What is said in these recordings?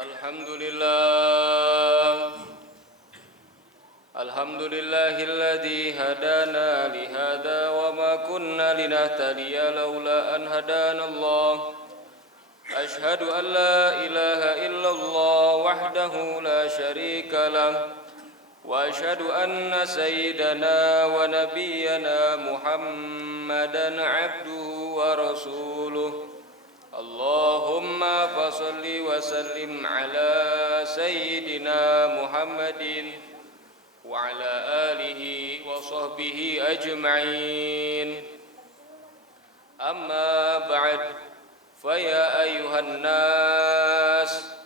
Alhamdulillah, alhamdulillahilladzi hadana lihada wa ma kunna linahtadiya laula an hadanallah. Ashhadu an la ilaha illallah wahdahu la syarika lah, wa ashhadu anna sayyidana wa nabiyyana Muhammadan abduhu wa rasuluh. Allahumma fasalli wa sallim ala sayyidina Muhammadin wa ala alihi wa sahbihi ajma'in. Amma ba'd, faya ayuhan nas,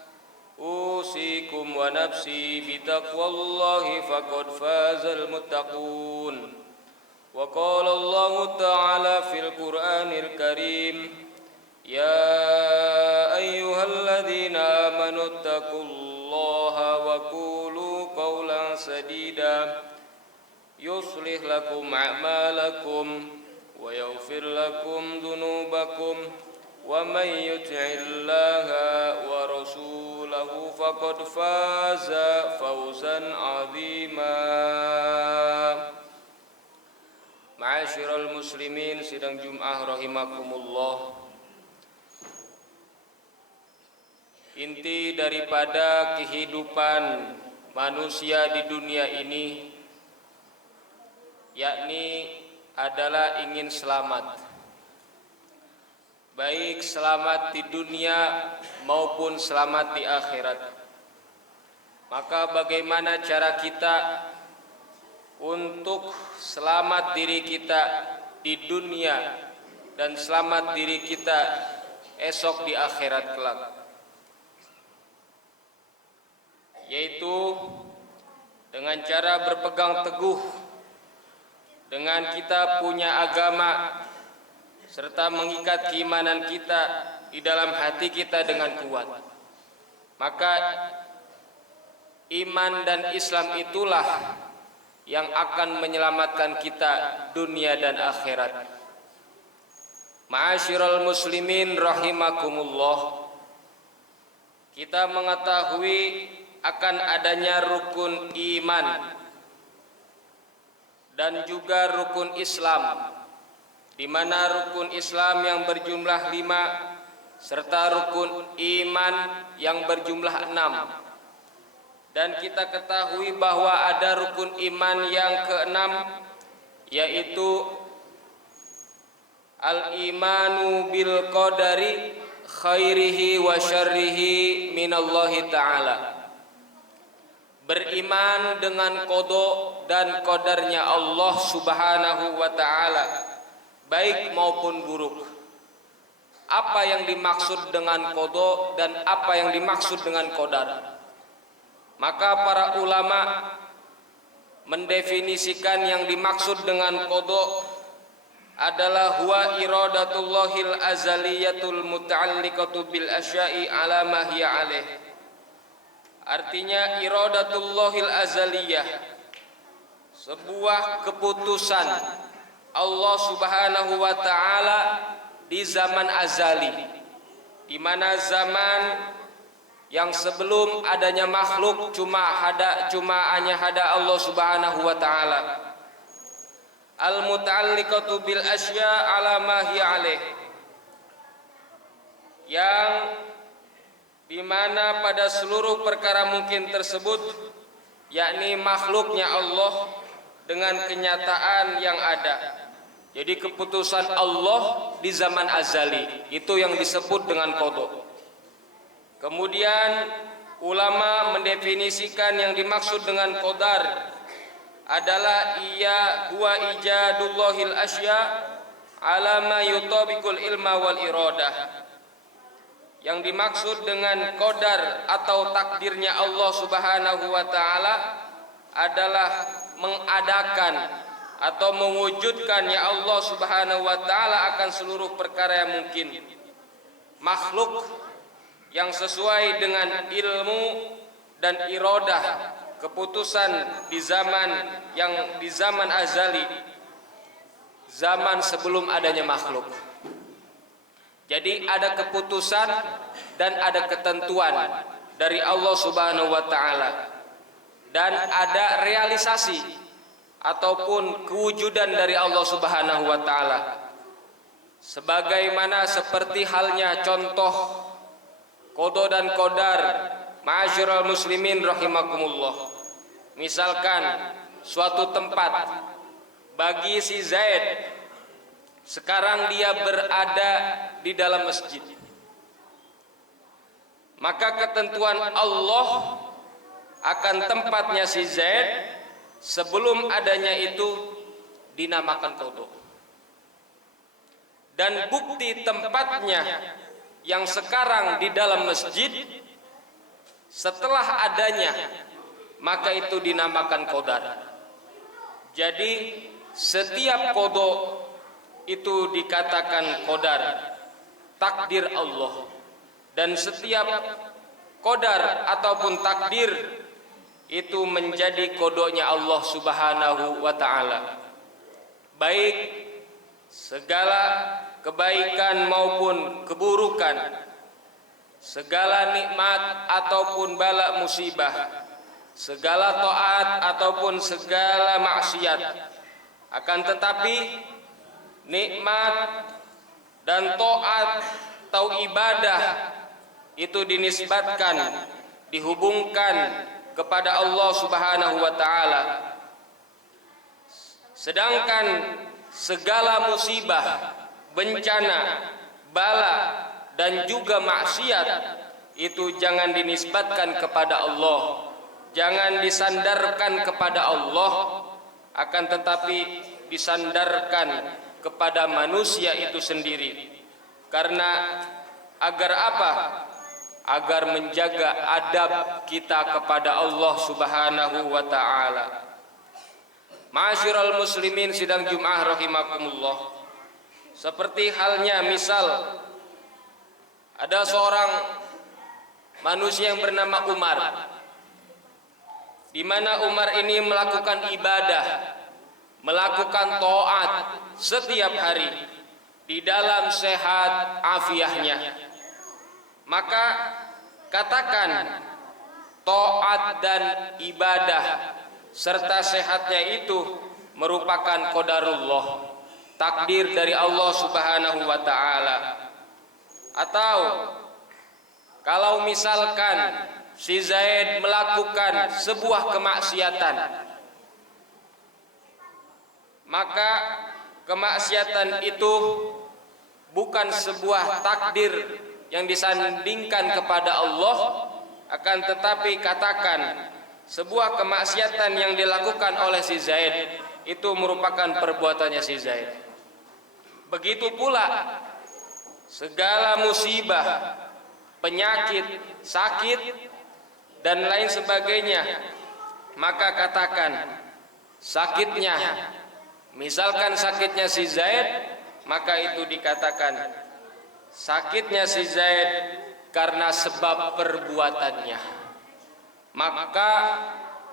usikum wa nafsi bitaqwallahi faqad fazal muttaqun. Wa qala Allah ta'ala fil Qur'anil Karim, يا أيها الذين آمنوا اتقوا الله وقولوا قولا سديدا يصلح لكم أعمالكم ويغفر لكم ذنوبكم ومن يطع الله ورسوله فقد فاز فوزا عظيما. Ma'asyiral muslimin sidang Jum'ah rahimakumullah. Inti daripada kehidupan manusia di dunia ini yakni adalah ingin selamat, baik selamat di dunia maupun selamat di akhirat. Maka bagaimana cara kita untuk selamat diri kita di dunia dan selamat diri kita esok di akhirat kelak? Yaitu dengan cara berpegang teguh dengan kita punya agama serta mengikat keimanan kita di dalam hati kita dengan kuat. Maka iman dan Islam itulah yang akan menyelamatkan kita dunia dan akhirat. Ma'asyiral muslimin rahimakumullah, kita mengetahui akan adanya rukun iman dan juga rukun Islam, di mana rukun Islam yang berjumlah 5 serta rukun iman yang berjumlah 6. Dan kita ketahui bahwa ada rukun iman yang ke-6, yaitu al-imanu bil qadari khairihi wa syarrihi minallahi ta'ala. Beriman dengan qada dan qadarnya Allah subhanahu wa ta'ala, baik maupun buruk. Apa yang dimaksud dengan qada dan apa yang dimaksud dengan qadar? Maka para ulama mendefinisikan yang dimaksud dengan qada adalah huwa iradatullahil azaliyatul muta'alliqatu bil asya'i ala ma hiya alaih. Artinya iradatullahil azaliyah, sebuah keputusan Allah subhanahu wa ta'ala di zaman azali, di mana zaman yang sebelum adanya makhluk hanya ada Allah subhanahu wa ta'ala. Al-muta'alliqatu bil asya ala ma hiya alaih, yang dimana pada seluruh perkara mungkin tersebut, yakni makhluknya Allah dengan kenyataan yang ada. Jadi keputusan Allah di zaman azali, itu yang disebut dengan qada. Kemudian ulama mendefinisikan yang dimaksud dengan qadar adalah huwa ijadullahil asya ala ma yutabiqul ilma wal iradah. Yang dimaksud dengan qadar atau takdirnya Allah subhanahu wa ta'ala adalah mengadakan atau mewujudkannya Allah subhanahu wa ta'ala akan seluruh perkara yang mungkin. Makhluk yang sesuai dengan ilmu dan iradah, keputusan di zaman azali, zaman sebelum adanya makhluk. Jadi ada keputusan dan ada ketentuan dari Allah Subhanahu wa taala dan ada realisasi ataupun kewujudan dari Allah Subhanahu wa taala. Sebagaimana seperti halnya contoh qada dan qadar, ma'asyiral muslimin rahimakumullah. Misalkan suatu tempat bagi si Zaid, sekarang dia berada di dalam masjid, maka ketentuan Allah akan tempatnya si Zaid sebelum adanya itu dinamakan qada. Dan bukti tempatnya yang sekarang di dalam masjid setelah adanya, maka itu dinamakan qadar. Jadi setiap qada itu dikatakan qadar, takdir Allah. Dan setiap qadar ataupun takdir itu menjadi qadanya Allah Subhanahu wa taala. Baik segala kebaikan maupun keburukan, segala nikmat ataupun bala musibah, segala taat ataupun segala maksiat. Akan tetapi nikmat dan taat atau ibadah itu dinisbatkan, dihubungkan kepada Allah Subhanahu wa taala. Sedangkan segala musibah, bencana, bala dan juga maksiat itu jangan dinisbatkan kepada Allah, jangan disandarkan kepada Allah, akan tetapi disandarkan kepada manusia itu sendiri. Karena agar apa? Agar menjaga adab kita kepada Allah Subhanahu wa taala. Ma'asyiral muslimin sidang Jumat rahimakumullah. Seperti halnya misal ada seorang manusia yang bernama Umar, di mana Umar ini melakukan ibadah, melakukan taat setiap hari di dalam sehat afiahnya. Maka katakan taat dan ibadah serta sehatnya itu merupakan qadarullah, takdir dari Allah Subhanahu wa taala. Atau kalau misalkan si Zaid melakukan sebuah kemaksiatan, maka kemaksiatan itu bukan sebuah takdir yang disandingkan kepada Allah, akan tetapi katakan sebuah kemaksiatan yang dilakukan oleh si Zaid itu merupakan perbuatannya si Zaid. Begitu pula segala musibah, penyakit, sakit dan lain sebagainya, maka katakan sakitnya, misalkan sakitnya si Zaid, maka itu dikatakan sakitnya si Zaid karena sebab perbuatannya. Maka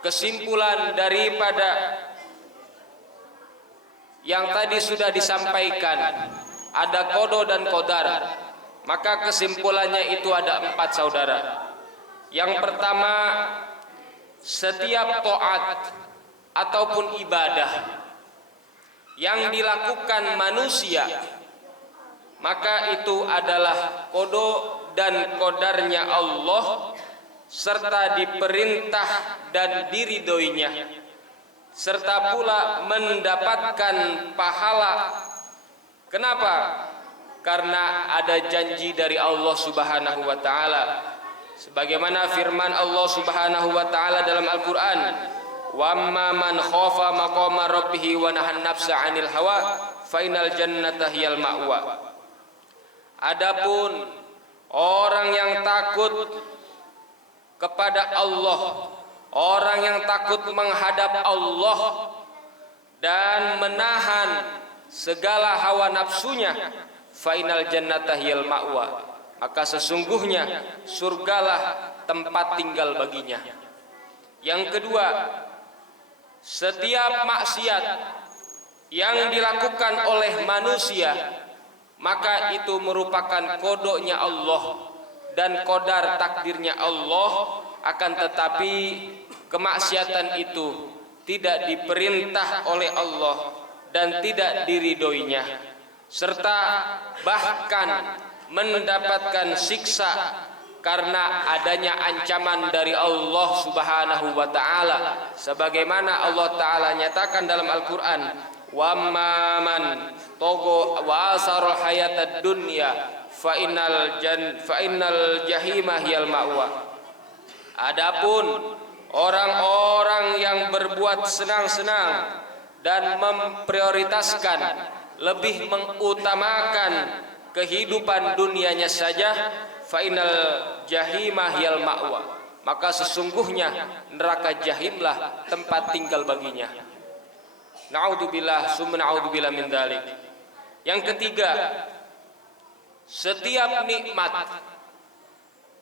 kesimpulan daripada yang tadi sudah disampaikan, ada qada dan qadar, maka kesimpulannya itu ada 4 saudara. Yang pertama, setiap taat ataupun ibadah yang dilakukan manusia, maka itu adalah qada dan qadarnya Allah, serta diperintah dan diridhoinya, serta pula mendapatkan pahala. Kenapa? Karena ada janji dari Allah Subhanahu wa taala. Sebagaimana firman Allah Subhanahu wa taala dalam Al-Qur'an, "Wa amma man khafa maqama rabbih wa nahan nafsa 'anil hawa fa innal jannata hiyal ma'wa." Adapun orang yang takut kepada Allah, orang yang takut menghadap Allah dan menahan segala hawa nafsunya, fainal jannata hiyal ma'wa, maka sesungguhnya surgalah tempat tinggal baginya. Yang kedua, setiap maksiat yang dilakukan oleh manusia, maka itu merupakan kodoknya Allah, dan qadar takdirnya Allah, akan tetapi kemaksiatan itu tidak diperintah oleh Allah dan tidak diridhoinya, serta bahkan mendapatkan siksa karena adanya ancaman dari Allah Subhanahu wa taala, sebagaimana Allah taala nyatakan dalam Al-Qur'an, wa man togo wa asarul hayatad dunya fa innal jahima hiyal ma'wa. Adapun orang-orang yang berbuat senang-senang dan memprioritaskan, lebih mengutamakan kehidupan dunianya saja, fa innal jahima hiyal ma'wa, maka sesungguhnya neraka jahimlah tempat tinggal baginya. Na'udzubillah summa na'udzubillah min dzalik. Yang ketiga, setiap nikmat,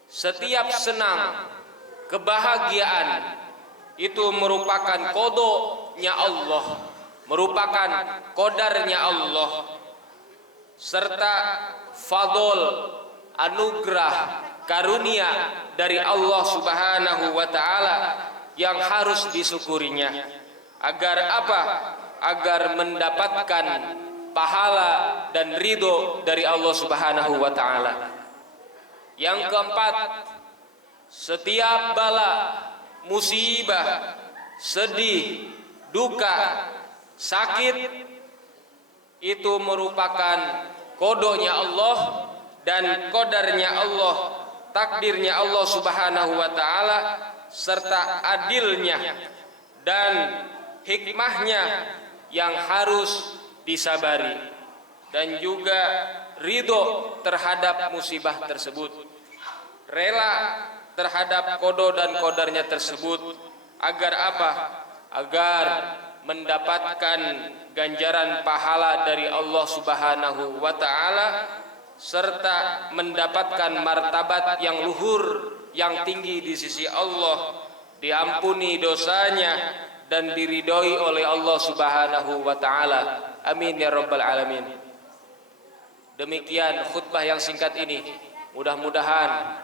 setiap senang, kebahagiaan itu merupakan qadanya Allah, merupakan qadarnya Allah, serta fadl, anugerah, karunia dari Allah Subhanahu wa taala yang harus disyukurinya. Agar apa? Agar mendapatkan pahala dan ridho dari Allah Subhanahu wa taala. Yang keempat, setiap bala, musibah, sedih, duka, sakit itu merupakan qadanya Allah dan qadarnya Allah, takdirnya Allah Subhanahu wa taala, serta adilnya dan hikmahnya yang harus disabari, dan juga ridho terhadap musibah tersebut, rela terhadap qada dan qadarnya tersebut. Agar apa? Agar mendapatkan ganjaran pahala dari Allah Subhanahu wa taala, serta mendapatkan martabat yang luhur, yang tinggi di sisi Allah, diampuni dosanya dan diridhoi oleh Allah Subhanahu wa taala. Amin ya rabbal alamin. Demikian khutbah yang singkat ini, mudah-mudahan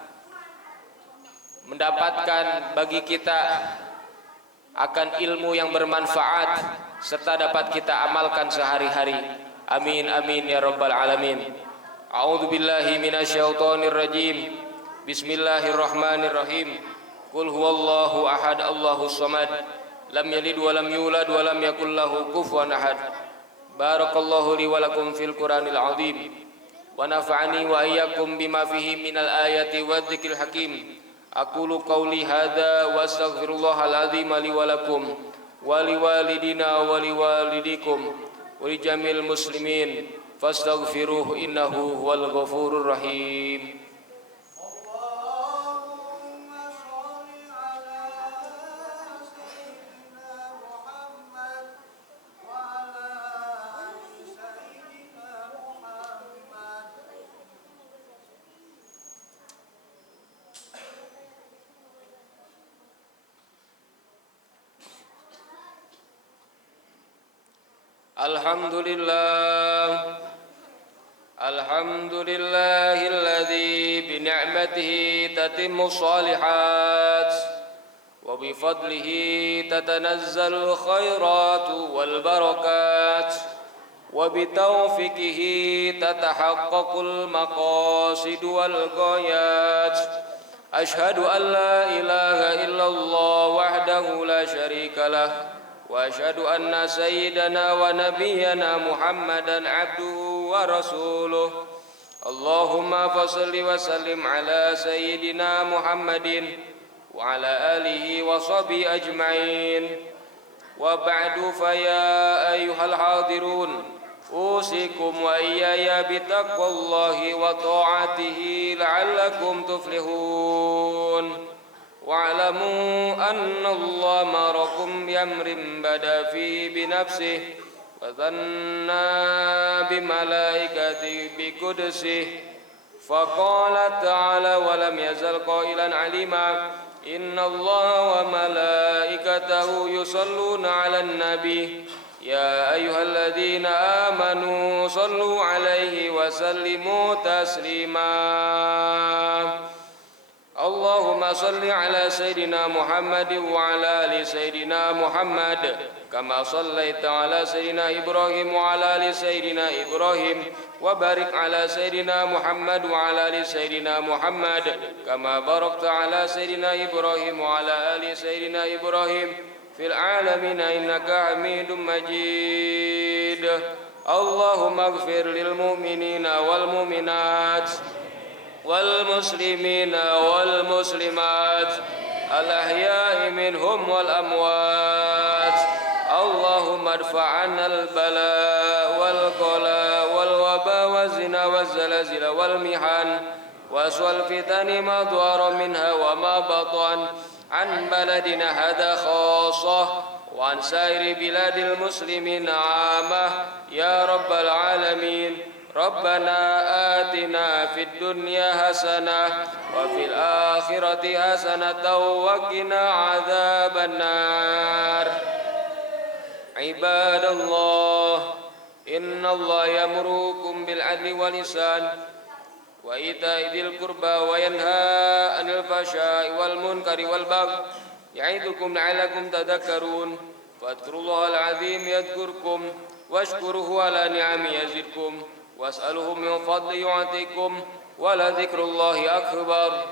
mendapatkan bagi kita akan ilmu yang bermanfaat, serta dapat kita amalkan sehari-hari. Amin amin ya rabbal alamin. A'udzu billahi minasyaitonir rajim. Bismillahirrahmanirrahim. Qul huwallahu ahad, Allahus samad, lam yalid wa lam yulad wa lam yakul lahu kufuwan ahad. Barakallahu li wa lakum fil Qur'anil azim, wa nafa'ani wa iyyakum bima fihi minal ayati wadh-dhikril hakim. Aqulu qawli hadza wa astaghfirullahal azim li wa lakum wa liwalidina wa liwalidikum wa li jamil muslimin fastaghfiruhu innahu huwal ghafurur rahim. Alhamdulillahilladzi bi ni'matihi tatimmu shalihat wa bi fadlihi tatanazzalu khairatu wal barakat wa bi taufiqihi tatahaqqaqul maqasid wal ghayat. Ashhadu an la ilaha illallah wahdahu la syarika lah wa asyhadu anna sayyidana wa nabiyyana Muhammadan abduhu wa rasuluh. Allahumma fashalli wa sallim ala sayyidina Muhammadin wa ala alihi wa sahbihi ajma'in. Wa ba'du fa ya ayyuhal hadirun, usikum wa iyaya bitaqwallahi wa ta'atihi la'allakum tuflihun. Wa'lamu anna Allah marakum yamrim bada fi binafsih wa dhanna bimalaikati bikudusih. Faqala ta'ala wa lam yazal qailan alima, inna Allah wa malaikatahu yusalluna 'alan nabi ya ayyuhalladzina amanu sallu 'alaihi wa sallimu taslima. اللهم صل على سيدنا محمد وعلى آل سيدنا محمد كما صليت على سيدنا إبراهيم وعلى آل سيدنا إبراهيم وبارك على سيدنا محمد وعلى آل سيدنا محمد كما باركت على سيدنا إبراهيم وعلى آل سيدنا إبراهيم في العالمين إنك حميد مجيد اللهم اغفر للمؤمنين والمؤمنات والمسلمين والمسلمات الأحياء منهم والأموات اللهم ادفع عنا البلاء والغلاء والوباء والزنا والزلازل والمحن وسوء الفتن ما ظهر منها وما بطن عن بلدنا هذا خاصة وعن سائر بلاد المسلمين عامة يا رب العالمين ربنا آتنا في الدنيا حسنة وفي الآخرة حسنة وقنا عذاب النار عباد الله إن الله يأمركم بالعدل والإحسان وإيتاء ذي القربى وينهى عن الفحشاء والمنكر والبغي يعظكم لعلكم تذكرون فاذكروا الله العظيم يذكركم واشكروه على نعمه يزدكم واسألوه من فضل يعطيكم ولذكر الله أكبر